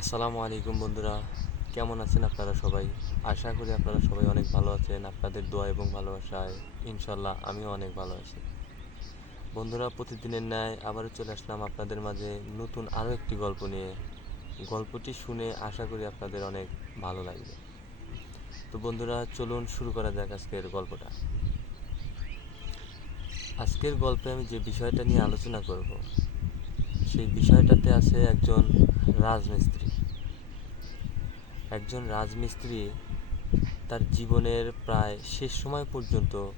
আসসালামু আলাইকুম বন্ধুরা, কেমন আছেন আপনারা সবাই? আশা করি আপনারা সবাই অনেক ভালো আছেন, আপনাদের দোয়া এবং ভালোবাসায় ইনশাল্লাহ আমিও অনেক ভালো আছি। বন্ধুরা, প্রতিদিনের ন্যায় আবারও চলে আসলাম আপনাদের মাঝে নতুন আরও একটি গল্প নিয়ে। গল্পটি শুনে আশা করি আপনাদের অনেক ভালো লাগবে। তো বন্ধুরা, চলুন শুরু করা যাক আজকের গল্পটা। আজকের গল্পে আমি যে বিষয়টা নিয়ে আলোচনা করব সেই বিষয়টাতে আছে একজন রাজমিস্ত্রি। একজন রাজমিস্ত্রি তার জীবনের প্রায় শেষ সময় পর্যন্ত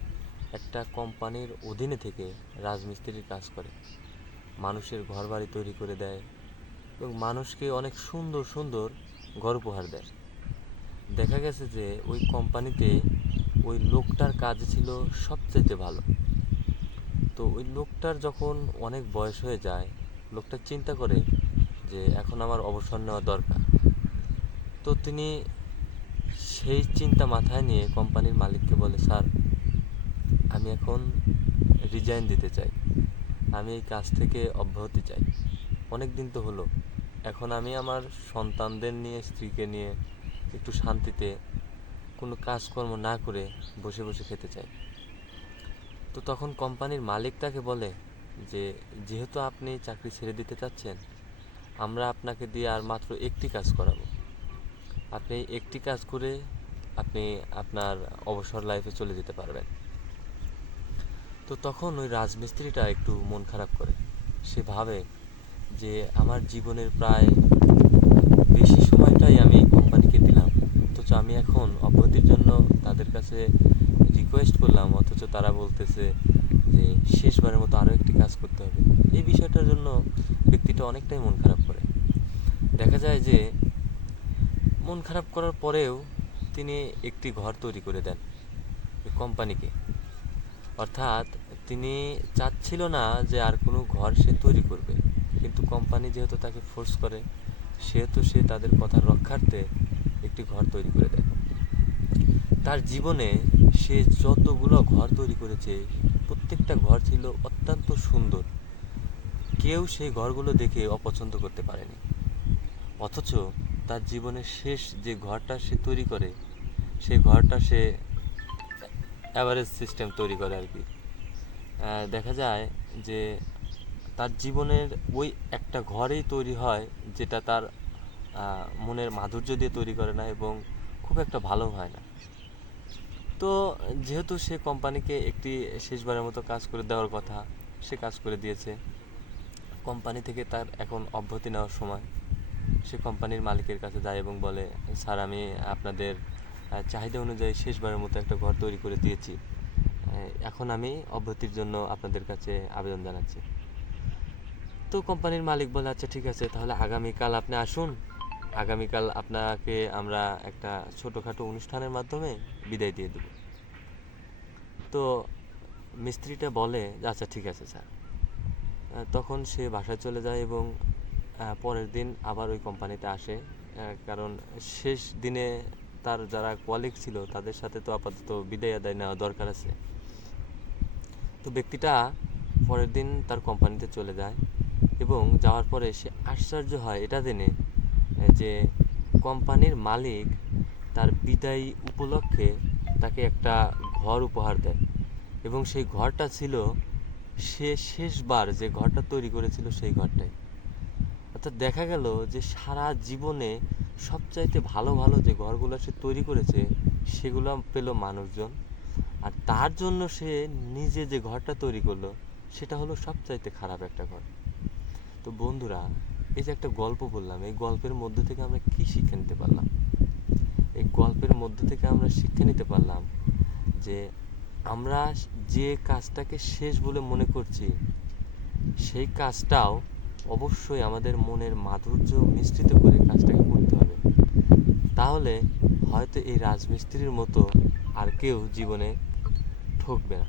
একটা কোম্পানির অধীনে থেকে রাজমিস্ত্রির কাজ করে। মানুষের ঘর বাড়ি তৈরি করে দেয় এবং মানুষকে অনেক সুন্দর সুন্দর ঘর উপহার দেয়। দেখা গেছে যে ওই কোম্পানিতে ওই লোকটার কাজ ছিল সবচাইতে ভালো। তো ওই লোকটার যখন অনেক বয়স হয়ে যায় লোকটা চিন্তা করে যে এখন আমার অবসর নেওয়া দরকার। তো তিনি সেই চিন্তা মাথায় নিয়ে কোম্পানির মালিককে বলে, স্যার, আমি এখন রিজাইন দিতে চাই। আমি এই কাজ থেকে অব্যাহতি চাই। অনেক দিন তো হলো। এখন আমি আমার সন্তানদের নিয়ে, স্ত্রীকে নিয়ে একটু শান্তিতে কোনো কাজকর্ম না করে বসে বসে খেতে চাই। তো তখন কোম্পানির মালিক তাকে বলে যে যেহেতু আপনি চাকরি ছেড়ে দিতে চাচ্ছেন, আমরা আপনাকে দিয়ে আর মাত্র একটি কাজ করাবো। আপনি একটি কাজ করে আপনি আপনার অবসর লাইফে চলে যেতে পারবেন। তো তখন ওই রাজমিস্ত্রিটা একটু মন খারাপ করে। সে ভাবে যে আমার জীবনের প্রায় বেশি সময়টাই আমি কোম্পানিকে দিলাম। অথচ আমি এখন অব্যাহতির জন্য তাদের কাছে রিকোয়েস্ট করলাম, অথচ তারা বলতেছে যে শেষবারের মতো আরও একটি কাজ করতে হবে। এই বিষয়টার জন্য ব্যক্তিটা অনেকটাই মন খারাপ করে। দেখা যায় যে মন খারাপ করার পরেও তিনি একটি ঘর তৈরি করে দেন কোম্পানিকে। অর্থাৎ তিনি চাচ্ছিল না যে আর কোনো ঘর সে তৈরি করবে। কিন্তু কোম্পানি যেহেতু তাকে ফোর্স করে, সেহেতু সে তাদের কথা রক্ষার্থে একটি ঘর তৈরি করে দেয়। তার জীবনে সে যতগুলো ঘর তৈরি করেছে, প্রত্যেকটা ঘর ছিল অত্যন্ত সুন্দর। কেউ সেই ঘরগুলো দেখে অপছন্দ করতে পারেনি। অথচ তার জীবনের শেষ যে ঘরটা সে তৈরি করে সেই ঘরটা সে অ্যাভারেজ সিস্টেম তৈরি করে আর কি। দেখা যায় যে তার জীবনের ওই একটা ঘরেই তৈরি হয় যেটা তার মনের মাধুর্য দিয়ে তৈরি করে না এবং খুব একটা ভালো হয় না। তো যেহেতু সে কোম্পানিকে একটি শেষবারের মতো কাজ করে দেওয়ার কথা সে কাজ করে দিয়েছে, কোম্পানি থেকে তার এখন অব্যাহতি নেওয়ার সময়। সে কোম্পানির মালিকের কাছে যায় এবং বলে, স্যার, আমি আপনাদের চাহিদা অনুযায়ী শেষবারের মতো একটা ঘর তৈরি করে দিয়েছি। এখন আমি অব্যাহতির জন্য আপনাদের কাছে আবেদন জানাচ্ছি। তো কোম্পানির মালিক বলে আচ্ছা ঠিক আছে, তাহলে আগামীকাল আপনি আসুন আগামীকাল আপনাকে আমরা একটা ছোটোখাটো অনুষ্ঠানের মাধ্যমে বিদায় দিয়ে দেব। তো মিস্ত্রিটা বলে যে আচ্ছা ঠিক আছে, স্যার। তখন সে বাসায় চলে যায় এবং পরের দিন আবার ওই কোম্পানিতে আসে। কারণ শেষ দিনে তার যারা কোয়ালিক ছিল, তাদের সাথে তো আপাতত বিদায় আদায় নেওয়া দরকার আছে। তো ব্যক্তিটা পরের দিন তার কোম্পানিতে চলে যায় এবং যাওয়ার পরে সে আশ্চর্য হয় এটা জেনে যে কোম্পানির মালিক তার বিদায় উপলক্ষে তাকে একটা ঘর উপহার দেয়। এবং সেই ঘরটা ছিল সে শেষবার যে ঘরটা তৈরি করেছিল সেই ঘরটাই। অর্থাৎ দেখা গেল যে সারা জীবনে সবচাইতে ভালো ভালো যে ঘরগুলো সে তৈরি করেছে, সেগুলো পেল মানুষজন। আর তার জন্য সে নিজে যে ঘরটা তৈরি করল, সেটা হলো সবচাইতে খারাপ একটা ঘর। তো বন্ধুরা এই যে একটা গল্প বললাম, এই গল্পের মধ্যে থেকে আমরা কি শিক্ষা নিতে পারলাম? এই গল্পের মধ্যে থেকে আমরা শিক্ষা নিতে পারলাম যে আমরা যে কাজটাকে শেষ বলে মনে করছি, সেই কাজটাও অবশ্যই আমাদের মনের মাধুর্য মিশ্রিত করে কাজটাকে করতে হবে। তাহলে হয়তো এই রাজমিস্ত্রির মতো আর কেউ জীবনে ঠকবে না।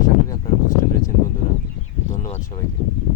আশা করি আপনারা বুঝতে পেরেছেন বন্ধুরা। ধন্যবাদ সবাইকে।